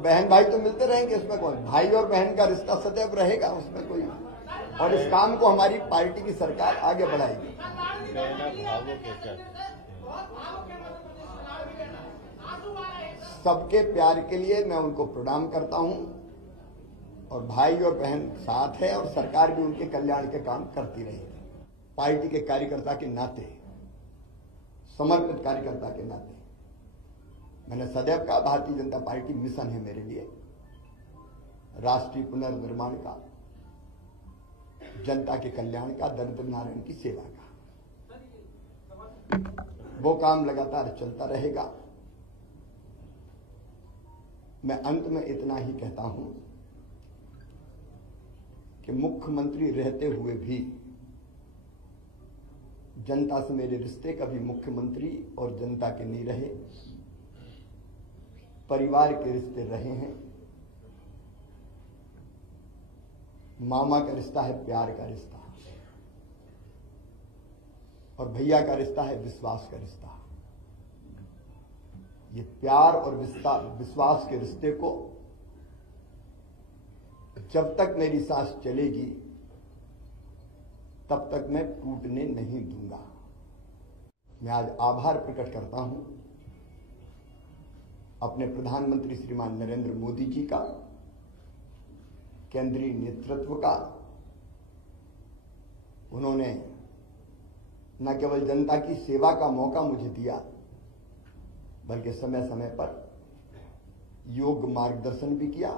बहन भाई तो मिलते रहेंगे, इसमें कौन, भाई और बहन का रिश्ता सदैव रहेगा, उसमें कोई, और इस काम को हमारी पार्टी की सरकार आगे बढ़ाएगी। सबके प्यार के लिए मैं उनको प्रणाम करता हूं, और भाई और बहन साथ है, और सरकार भी उनके कल्याण के काम करती रहेगी। पार्टी के कार्यकर्ता के नाते, समर्पित कार्यकर्ता के नाते मैंने सदैव कहा, भारतीय जनता पार्टी मिशन है मेरे लिए, राष्ट्रीय पुनर्निर्माण का, जनता के कल्याण का, दरिद्र नारायण की सेवा का। वो काम लगातार चलता रहेगा। मैं अंत में इतना ही कहता हूं कि मुख्यमंत्री रहते हुए भी जनता से मेरे रिश्ते कभी मुख्यमंत्री और जनता के नहीं रहे, परिवार के रिश्ते रहे हैं। मामा का रिश्ता है प्यार का रिश्ता, और भैया का रिश्ता है विश्वास का रिश्ता। ये प्यार और विश्वास के रिश्ते को जब तक मेरी सांस चलेगी तब तक मैं टूटने नहीं दूंगा। मैं आज आभार प्रकट करता हूं अपने प्रधानमंत्री श्रीमान नरेंद्र मोदी जी का, केंद्रीय नेतृत्व का। उन्होंने न केवल जनता की सेवा का मौका मुझे दिया, बल्कि समय समय पर योग्य मार्गदर्शन भी किया,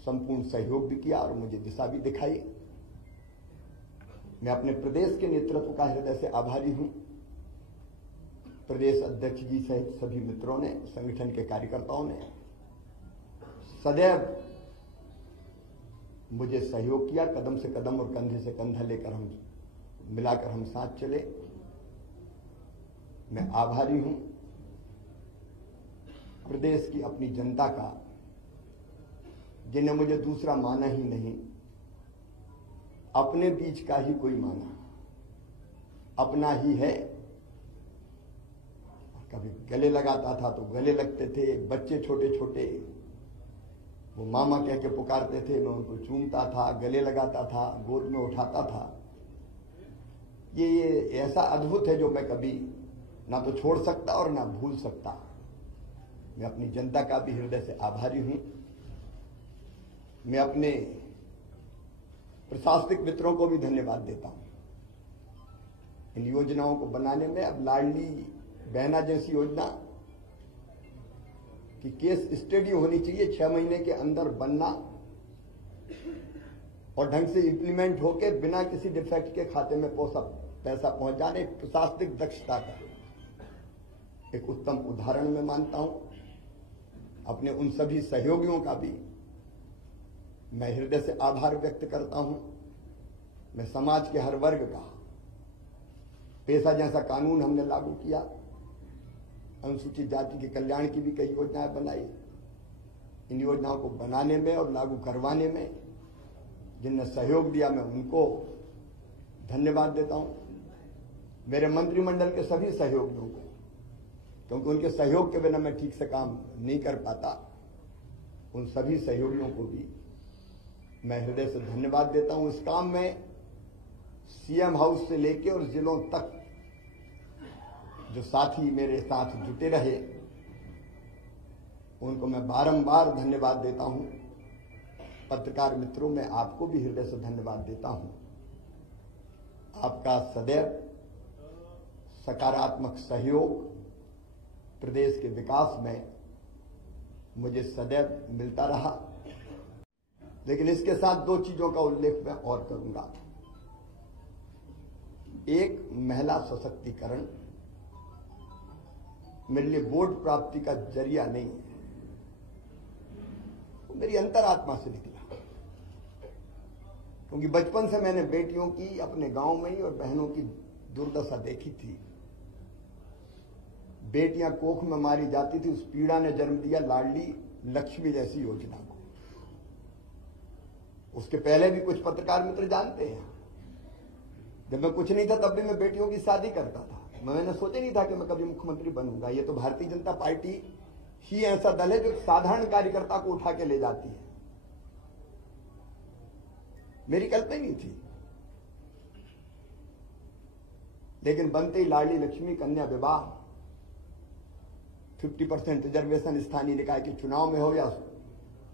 संपूर्ण सहयोग भी किया, और मुझे दिशा भी दिखाई। मैं अपने प्रदेश के नेतृत्व का हृदय से आभारी हूं। प्रदेश अध्यक्ष जी सहित सभी मित्रों ने, संगठन के कार्यकर्ताओं ने सदैव मुझे सहयोग किया, कदम से कदम और कंधे से कंधा लेकर हम मिलाकर हम साथ चले। मैं आभारी हूं प्रदेश की अपनी जनता का, जिन्हें मुझे दूसरा माना ही नहीं, अपने बीच का ही कोई माना, अपना ही है। कभी गले लगाता था तो गले लगते थे, बच्चे छोटे छोटे वो मामा कह के पुकारते थे, मैं उनको चूमता था, गले लगाता था, गोद में उठाता था। ये ऐसा अद्भुत है जो मैं कभी ना तो छोड़ सकता और ना भूल सकता। मैं अपनी जनता का भी हृदय से आभारी हूं। मैं अपने प्रशासनिक मित्रों को भी धन्यवाद देता हूं इन योजनाओं को बनाने में। अब लाडली बहना जैसी योजना की केस स्टडी होनी चाहिए, 6 महीने के अंदर बनना और ढंग से इंप्लीमेंट होके बिना किसी डिफेक्ट के खाते में पैसा पहुंच जाने, प्रशासनिक दक्षता का एक उत्तम उदाहरण मैं मानता हूं। अपने उन सभी सहयोगियों का भी मैं हृदय से आभार व्यक्त करता हूं। मैं समाज के हर वर्ग का, पेशा जैसा कानून हमने लागू किया, अनुसूचित जाति के कल्याण की भी कई योजनाएं बनाई। इन योजनाओं को बनाने में और लागू करवाने में जिनने सहयोग दिया, मैं उनको धन्यवाद देता हूं। मेरे मंत्रिमंडल के सभी सहयोगियों को, क्योंकि उनके सहयोग के बिना मैं ठीक से काम नहीं कर पाता, उन सभी सहयोगियों को भी मैं हृदय से धन्यवाद देता हूं। इस काम में सीएम हाउस से लेके और जिलों तक जो साथी मेरे साथ जुटे रहे, उनको मैं बारंबार धन्यवाद देता हूं। पत्रकार मित्रों, मैं आपको भी हृदय से धन्यवाद देता हूं। आपका सदैव सकारात्मक सहयोग प्रदेश के विकास में मुझे सदैव मिलता रहा। लेकिन इसके साथ 2 चीजों का उल्लेख मैं और करूंगा। एक, महिला सशक्तिकरण मेरे लिए वोट प्राप्ति का जरिया नहीं है, वो मेरी अंतरात्मा से निकला। क्योंकि बचपन से मैंने बेटियों की अपने गांव में ही और बहनों की दुर्दशा देखी थी। बेटियां कोख में मारी जाती थी, उस पीड़ा ने जन्म दिया लाडली लक्ष्मी जैसी योजना को। उसके पहले भी कुछ पत्रकार मित्र जानते हैं, जब मैं कुछ नहीं था तब भी मैं बेटियों की शादी करता था। मैंने सोचा नहीं था कि मैं कभी मुख्यमंत्री बनूंगा। ये तो भारतीय जनता पार्टी ही ऐसा दल है जो साधारण कार्यकर्ता को उठा के ले जाती है। मेरी कल्पना नहीं थी, लेकिन बनते ही लाडली लक्ष्मी कन्या विवाह, 50% रिजर्वेशन स्थानीय निकाय के चुनाव में हो या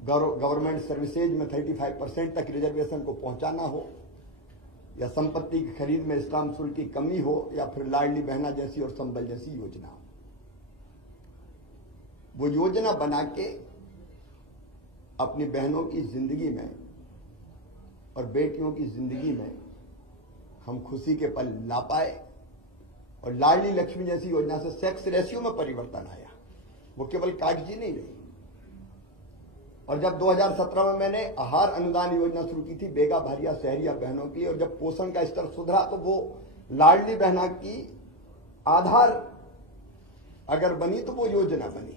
गवर्नमेंट सर्विसेज में 35% तक रिजर्वेशन को पहुंचाना हो, या संपत्ति की खरीद में स्टाम्प शुल्क की कमी हो, या फिर लाडली बहना जैसी और संबल जैसी योजना हो। वो योजना बना के अपनी बहनों की जिंदगी में और बेटियों की जिंदगी में हम खुशी के पल ला पाए, और लाडली लक्ष्मी जैसी योजना से सेक्स रेशियो में परिवर्तन आया। वो केवल कागजी नहीं रही। और जब 2017 में मैंने आहार अनुदान योजना शुरू की थी बेगा भारिया शहरिया बहनों की, और जब पोषण का स्तर सुधरा तो वो लाडली बहना की आधार अगर बनी तो वो योजना बनी,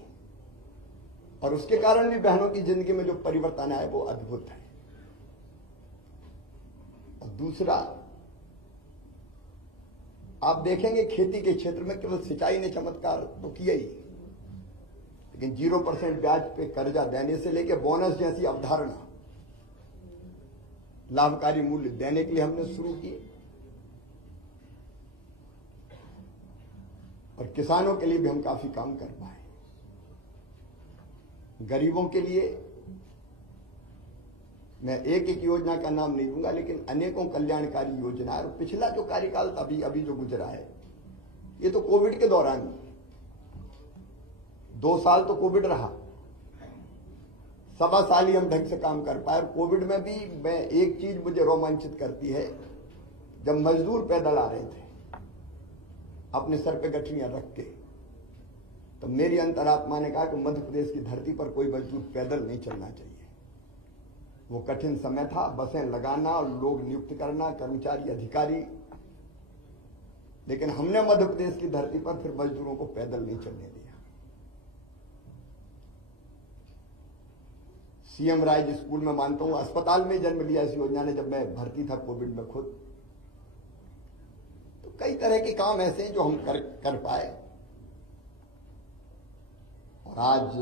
और उसके कारण भी बहनों की जिंदगी में जो परिवर्तन आया वो अद्भुत है। और दूसरा, आप देखेंगे खेती के क्षेत्र में केवल सिंचाई ने चमत्कार तो किया ही, लेकिन 0% ब्याज पे कर्जा देने से लेकर बोनस जैसी अवधारणा लाभकारी मूल्य देने के लिए हमने शुरू की, और किसानों के लिए भी हम काफी काम कर पाए। गरीबों के लिए मैं एक एक योजना का नाम नहीं दूंगा, लेकिन अनेकों कल्याणकारी योजनाएं, और पिछला जो कार्यकाल अभी जो गुजरा है, ये तो कोविड के दौरान 2 साल तो कोविड रहा, 1.25 साल ही हम ढंग से काम कर पाए। और कोविड में भी मैं एक चीज मुझे रोमांचित करती है, जब मजदूर पैदल आ रहे थे अपने सर पे गठरियां रख के, तो मेरी अंतरात्मा ने कहा कि मध्य प्रदेश की धरती पर कोई मजदूर पैदल नहीं चलना चाहिए। वो कठिन समय था, बसें लगाना और लोग नियुक्त करना, कर्मचारी अधिकारी, लेकिन हमने मध्य प्रदेश की धरती पर फिर मजदूरों को पैदल नहीं चलने दिया। सीएम राइज स्कूल में मानता हूं अस्पताल में जन्म लिया इस योजना ने, जब मैं भर्ती था कोविड में खुद। तो कई तरह के काम ऐसे हैं जो हम कर पाए, और आज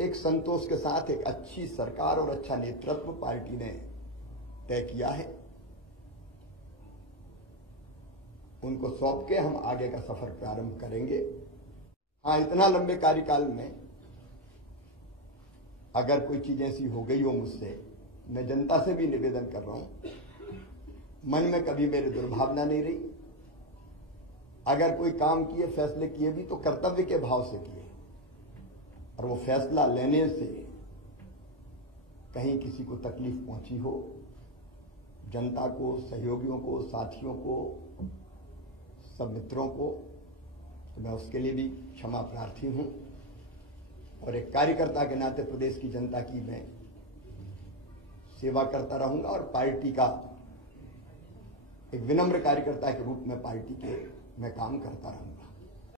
एक संतोष के साथ एक अच्छी सरकार और अच्छा नेतृत्व पार्टी ने तय किया है। उनको सौंप के हम आगे का सफर प्रारंभ करेंगे। हाँ, इतना लंबे कार्यकाल में अगर कोई चीज ऐसी हो गई हो मुझसे, मैं जनता से भी निवेदन कर रहा हूं, मन में कभी मेरी दुर्भावना नहीं रही। अगर कोई काम किए, फैसले किए भी तो कर्तव्य के भाव से किए, और वो फैसला लेने से कहीं किसी को तकलीफ पहुंची हो, जनता को, सहयोगियों को, साथियों को, सब मित्रों को, तो मैं उसके लिए भी क्षमा प्रार्थी हूं। और एक कार्यकर्ता के नाते प्रदेश की जनता की मैं सेवा करता रहूंगा, और पार्टी का एक विनम्र कार्यकर्ता के रूप में पार्टी के मैं काम करता रहूंगा।